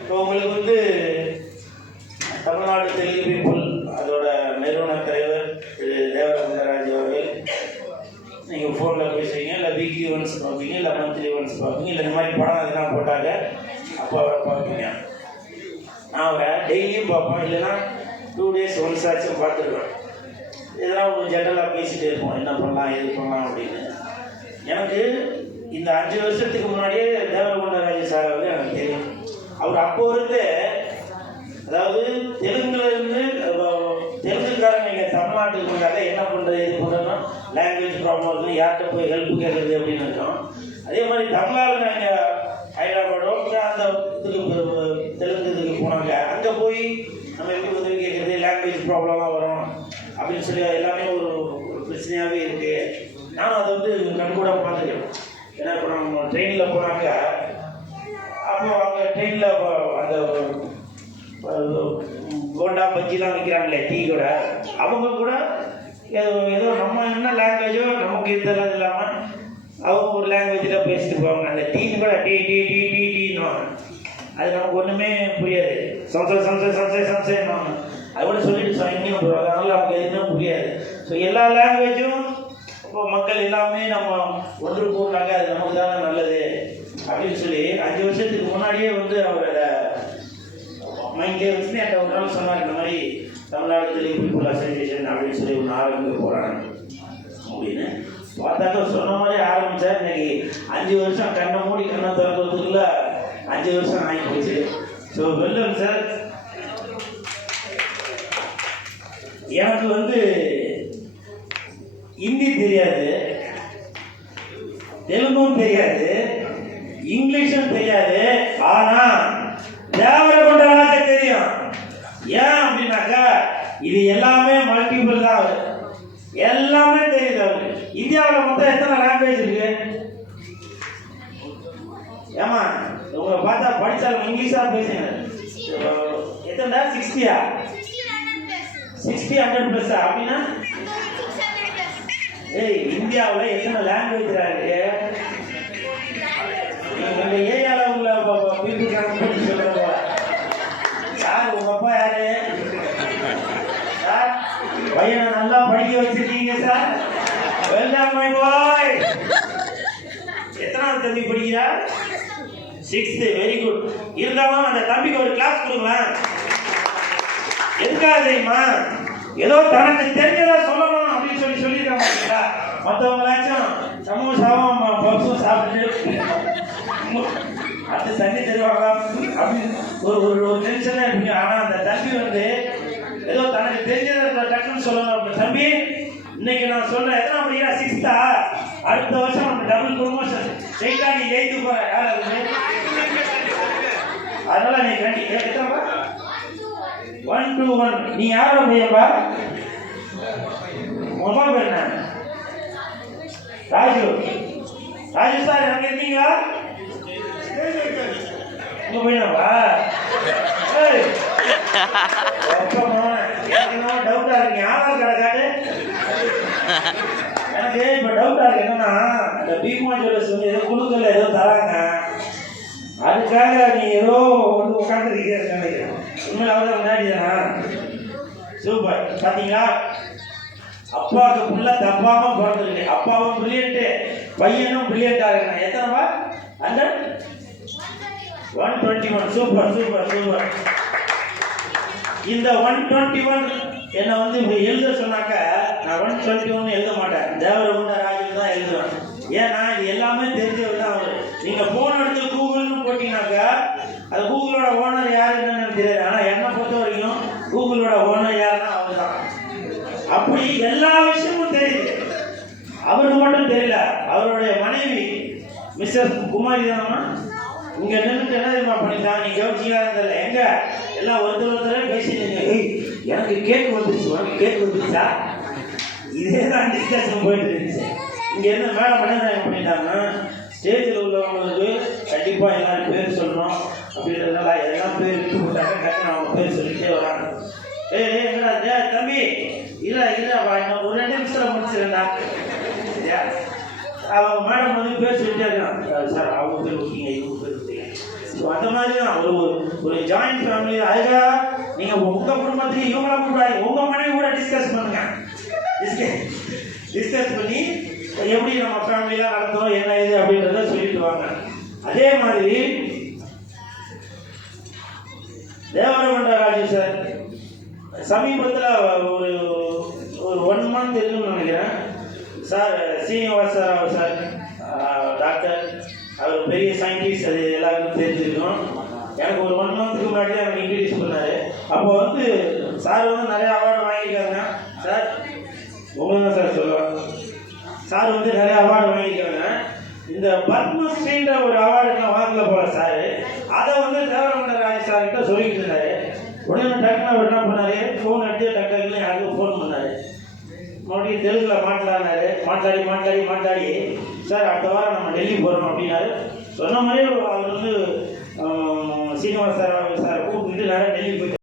இப்போ உங்களுக்கு வந்து தமிழ்நாடு தெலுங்கு பீப்புள் அதோட நிறுவன தலைவர் திரு தேவரகுண்டராஜ் அவர்கள் நீங்கள் ஃபோனில் பேசுவீங்க, இல்லை வீக்லி ஒன்ஸ் பார்ப்பீங்க, இல்லை மந்த்லி ஒன்ஸ் பார்ப்பீங்க, இல்லை இந்த மாதிரி படம் எதுனா போட்டாங்க அப்போ அவரை பார்ப்பீங்க. நான் அவரை டெய்லியும் பார்ப்பேன், இல்லைன்னா 2 days ஒன்ஸ் ஆச்சும் பார்த்துருவேன். இதெல்லாம் ஒரு ஜென்ரலாக பேசிகிட்டே இருப்போம், என்ன பண்ணலாம் எது பண்ணலாம் அப்படின்னு. எனக்கு இந்த 5 வருஷத்துக்கு முன்னாடியே தேவரகுண்டராஜ் சார் வந்து எனக்கு தெரியும். அவர் அப்போ இருந்து, அதாவது தெலுங்குலேருந்து தெலுங்குக்காரங்க இங்கே தமிழ்நாட்டுக்கு வந்தாங்க, என்ன பண்ணுறது எது பண்ணுறதுன்னா லாங்குவேஜ் ப்ராப்ளம் இருக்குது, யார்கிட்ட போய் ஹெல்ப் கேட்குறது அப்படின்னு இருக்கோம். அதே மாதிரி தமிழ்நாடு நாங்கள் ஹைதராபாடோ அந்த இதுக்கு தெலுங்கு இதுக்கு போனாங்க, அங்கே போய் நம்ம எப்படி உதவி கேட்குறது, லாங்குவேஜ் ப்ராப்ளம்லாம் வரும் அப்படின்னு சொல்லி எல்லாமே ஒரு பிரச்சனையாகவே இருக்குது. நானும் அதை வந்து கண்கூட பார்த்துக்கிறேன். ஏன்னா இப்போ நம்ம ட்ரெயினில் போனாங்க, அப்போ அவங்க ட்ரெயினில் அந்த போண்டா பஜ்ஜிலாம் விற்கிறாங்களே டீ கூட, அவங்க கூட ஏதோ நம்ம என்ன லாங்குவேஜோ நமக்கு இதெல்லாம் இல்லாமல் அவங்க ஒரு லாங்குவேஜில் பேசிட்டு போவாங்க. அந்த டீன்னு கூட டீ டீ டீ டீ டீன்னுவாங்க. அது நமக்கு ஒன்றுமே புரியாது. சம்சைன்னுவாங்க. அது கூட சொல்லிட்டு எங்கேயும் போடுவாங்க. அதனால் நமக்கு எதுவுமே புரியாது. ஸோ எல்லா லாங்குவேஜும் இப்போ மக்கள் எல்லாமே நம்ம ஒன்று போடுறாங்க, அது நமக்கு தானே நல்லது அப்படின்னு சொல்லி 5 வருஷத்துக்கு முன்னாடியே வந்து அவர் அதை மைண்டே வச்சு என்கிட்ட ஒரு நாள் சொன்னார், இந்த மாதிரி தமிழ்நாடு தெலுங்கு பீப்புள் அசோசியேஷன் அப்படின்னு சொல்லி ஒன்று ஆரம்பிக்க போகிறாங்க அப்படின்னு. பார்த்தாக்க சொன்ன மாதிரி ஆரம்பித்தா இன்னைக்கு 5 வருஷம் கண்ணை மூடி கண்ணை திறக்கிறதுக்குள்ள 5 வருஷம் ஆகி போச்சு. So welcome sir. எனக்கு வந்து ஹிந்தி தெரியாது, தெலுங்கும் தெரியாது, இங்கிலீஷும் தெரியாது, ஆனா தேவரகுண்டராஜ் தெரியும். ஏன் அப்படின்னாக்கா இது எல்லாமே மல்டிபிள் தான், அவரு எல்லாமே தெரியுது. அவரு இந்தியாவில் மொத்தம் எத்தனை லாங்குவேஜ் இருக்கு? ஏமா உங்களை பார்த்தா படிச்சாலும் இங்கிலீஷா பேசுங்க. எத்தனை 60 100+ அப்படின்னா இந்தியாவில் எத்தனை லாங்குவேஜ் இருக்கு? உங்க ஏரியாவில் உள்ள பீப்புள் கணக்கு சொல்றவங்க யார்? உங்க அப்பா யாரு சார்? பையனை நல்லா படிக்க வச்சிருக்கீங்க சார். Welcome my boy. எத்தனாவது தம்பி படிக்கிறா? 6th. Very good. இருந்தாலும் அந்த தம்பிக்கு ஒரு கிளாஸ் கொடுங்களேன். எதுக்காக தெரியுமா? ஏதோ தனக்கு தெரிஞ்சதா சொல்லணும் அப்படின்னு சொல்லியிருக்காங்க. மற்றவங்களாச்சும் சமோசாவும் பப்ஸும் சாப்பிட்டு அடுத்து தண்ணி தருவாங்களா அப்படின்னு ஒரு டென்ஷனாக இருப்பீங்க. ஆனால் அந்த தம்பி வந்து ஏதோ தனக்கு தெரிஞ்சதை டக்குன்னு சொல்லணும். தம்பி இன்னைக்கு நான் சொல்றேன், எத்தனை படிக்கிறா? 6th. அடுத்த வருஷம் நம்ம டபுள் ப்ரொமோஷன் ஸ்ட்ரெயிட்டா நீ 8th போற. யார் அது? அதனால நீ எத்தனைப்பா? 1 to 1. நீ யாரோ பையன்பா? மொபைல் பேர் என்ன? ராஜு. ராஜு சார் எங்க இருக்கீங்களா? உங்க பையனாப்பா? எனக்கு டவுட்டா இருக்கு. ஆதார் கார்டு காட்டு. எனக்கு இப்ப டவுட்டா இருக்கு. என்னன்னா இந்த பீமா ஜுவல்லர்ஸ் வந்து ஏதோ குழுக்கள்ல ஏதோ தராங்க, அதுக்காக நீ ஏதோ வந்து உட்காந்துருக்கீங்க நினைக்கிறேன். உண்மையில அவரை முன்னாடிதானா? சூப்பர். பாத்தீங்களா, அப்பாவுக்கு புள்ள தப்பாம பிறந்திருக்கு. அப்பாவும் பிரில்லியன்ட், பையனும் பிரில்லியண்டா இருக்கான். எத்தனைப்பா? 121. Super super super. இந்த 121 என்னை வந்து இப்படி எழுத சொன்னாக்க நான் 121 எழுத மாட்டேன், தேவரகுண்டராஜ் தான் எழுதுவேன். ஏன்னா இது எல்லாமே தெரிஞ்சவர் தான் அவரு. நீங்க போன் எடுத்து கூகுள்னு போட்டீங்கன்னாக்கா அது கூகுளோட ஓனர் யாரு என்னன்னு தெரியாது. ஆனா என்னை பொறுத்த வரைக்கும் கூகுளோட ஓனர் யாருன்னா அவர் தான். அப்படி எல்லா விஷயமும் தெரியுது. அவருக்கு மட்டும் தெரியல, அவருடைய மனைவி மிஸ்டர் குமாரி தானம்மா இங்க நின்றுட்டு என்ன தெரியுமா பண்ணிட்டான்? நீ கவனிச்சிங்களா தெரியல. எங்க எல்லாம் ஒருத்தரே பேசிட்டு எனக்கு கேக் வந்துருச்சு, உனக்கு கேக் வந்துருச்சா? இதே தான் டிஸ்கஷன் போயிட்டு இருந்துச்சு. இங்க என்ன மேலே என்ன பண்ணிட்டாங்கன்னா, ஸ்டேஜில் உள்ளவங்களுக்கு கண்டிப்பாக எல்லாரும் பேர் சொல்லணும் அப்படின்றதுனால எல்லாம் பேர் விட்டு போட்டாங்க. டக்குன்னு அவங்க பேர் சொல்லிட்டே வராங்க. என்னடா தம்பி, இல்லை இன்னும் ஒரு 2 நிமிஷத்தில் முடிச்சிருந்தா அவங்க மேடம் வந்து பேர் சொல்லிட்டே இருக்காங்க. சார் அவங்க பேர் விட்டீங்க, இவங்க பேர் விட்டீங்க. ஸோ அந்த மாதிரி தான் ஒரு ஜாயிண்ட் ஃபேமிலி. அதுக்காக நீங்கள் உங்கள் குடும்பத்துக்கு இவங்கள கூப்பிடாது, உங்கள் மனைவி கூட டிஸ்கஸ் பண்ணுங்க. டிஸ்கஸ் பண்ணி எப்படி நம்ம ஃபேமிலியெலாம் நடந்தோம் என்ன இது அப்படின்றத சொல்லிட்டு வாங்க. அதே மாதிரி தேவரமண்ட ராஜு சார் சமீபத்தில் ஒரு 1 month இருக்குன்னு நினைக்கிறேன் sir, Srinivasa Rao sir doctor, அவர் பெரிய சயின்டிஸ்ட், அது எல்லாருக்கும் தெரிஞ்சிருக்கும். எனக்கு ஒரு 1 monthக்கு முன்னாடி எனக்கு இன்ட்ரடியூஸ் பண்ணார். அப்போ வந்து சார் வந்து நிறைய அவார்டு வாங்கியிருக்காங்க. சார் உங்களுக்கு தான் சார் சொல்லுவேன், சார் வந்து நிறைய அவார்டு வாங்கியிருக்காங்க. இந்த பத்மஸ்ரீன்ற ஒரு அவார்டுலாம் வாங்கல போல சார், அதை வந்து தேவரமண்ட ராஜ் சார்கிட்ட சொல்லிட்டு இருந்தாரு. உடனே டக்குன்னு அவர் என்ன பண்ணாரு, ஃபோன் எடுத்து டக்குன்னு யாருக்கும் ஃபோன் பண்ணாரு. மறுபடியும் தெலுங்கில் மாட்டாடி சார் அடுத்த வாரம் நம்ம டெல்லி போகிறோம் அப்படின்னாரு. சொன்ன மாதிரி அவர் வந்து சீனிவாச ராவ் சார் கூப்பிட்டு நேரம் டெல்லி போய்